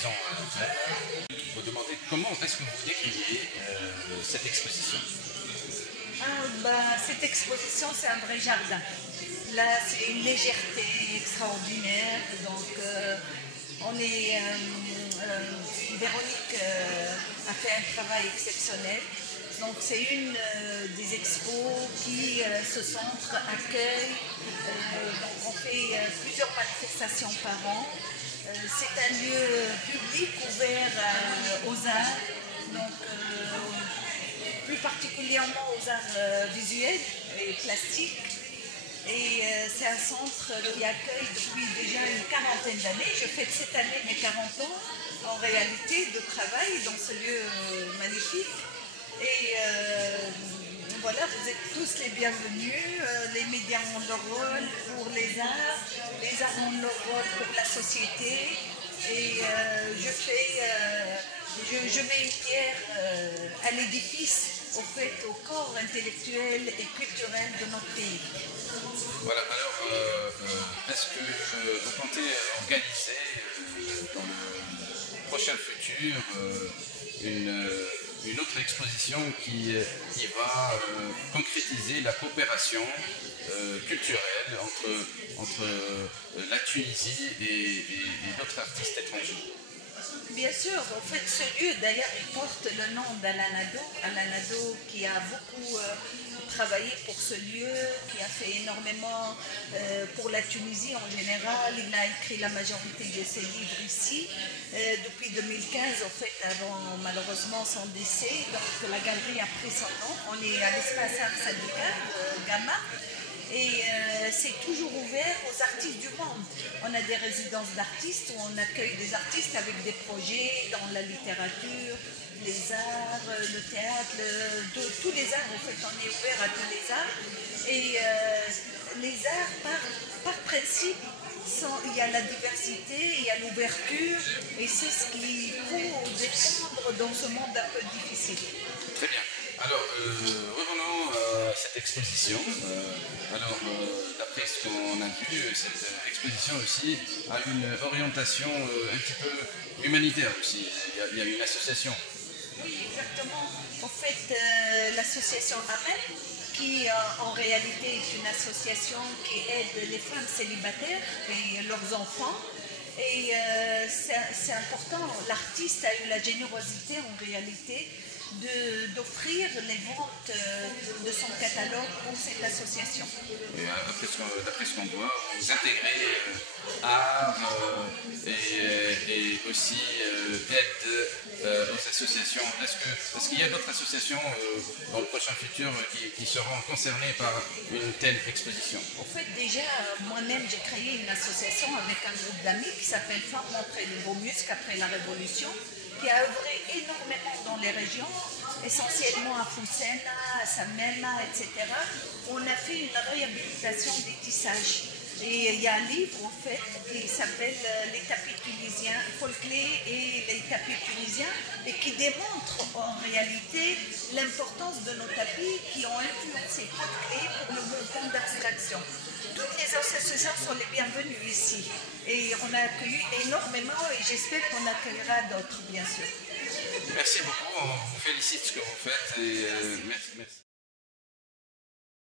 maison vous demandez comment est-ce que vous décriviez cette exposition. Cette exposition, c'est un vrai jardin. Là, c'est une légèreté extraordinaire. Donc, Véronique a fait un travail exceptionnel. Donc, c'est une des expos qui se centre, accueille. Donc, on fait plusieurs manifestations par an. C'est un lieu public ouvert aux arts. Donc, plus particulièrement aux arts visuels et plastiques. Et c'est un centre qui accueille depuis déjà une quarantaine d'années. Je fête cette année mes 40 ans en réalité de travail dans ce lieu magnifique. Et voilà, vous êtes tous les bienvenus. Les médias ont leur rôle pour les arts ont leur rôle pour la société. Et je mets une pierre à l'édifice, au corps intellectuel et culturel de notre pays. Voilà, alors est-ce que vous comptez organiser dans le prochain futur une autre exposition qui va concrétiser la coopération culturelle entre la Tunisie et d'autres artistes étrangers? Bien sûr, en fait, ce lieu, d'ailleurs, il porte le nom d'Alain Nadeau. Alain Nadeau qui a beaucoup travaillé pour ce lieu, qui a fait énormément pour la Tunisie en général. Il a écrit la majorité de ses livres ici. Depuis 2015, en fait, avant malheureusement son décès, donc la galerie a pris son nom. On est à l'espace art syndical, Gamma. Et c'est toujours ouvert aux artistes du monde. On a des résidences d'artistes où on accueille des artistes avec des projets dans la littérature, les arts, le théâtre, tous les arts. En fait, on est ouvert à tous les arts. Et les arts, par principe, il y a la diversité, il y a l'ouverture, et c'est ce qu'il faut défendre dans ce monde un peu difficile. Très bien. Alors, revenons à cette exposition. D'après ce qu'on a vu, cette exposition aussi a une orientation un petit peu humanitaire aussi. Il y a une association. Oui, exactement. En fait, l'association AMEL, qui en réalité est une association qui aide les femmes célibataires et leurs enfants. Et c'est important, l'artiste a eu la générosité en réalité d'offrir les ventes de son catalogue pour cette association. D'après ce qu'on voit, vous intégrez art et aussi aide aux associations. Est-ce qu'il y a d'autres associations dans le prochain futur qui seront concernées par une telle exposition? En fait, déjà, moi-même, j'ai créé une association avec un groupe d'amis qui s'appelle Femmes montrer le beau muscle après la Révolution, qui a œuvré énormément dans les régions, essentiellement à Foussena, à Samena, etc. On a fait une réhabilitation des tissages. Et il y a un livre, en fait, qui s'appelle Les tapis tunisiens, Paul Klee et les tapis tunisiens, et qui démontre en réalité l'importance de nos tapis qui ont influencé Paul Klee pour le mouvement d'abstraction. Toutes les associations sont les bienvenues ici. Et on a accueilli énormément et j'espère qu'on accueillera d'autres, bien sûr. Merci beaucoup, on vous félicite ce que vous faites et merci.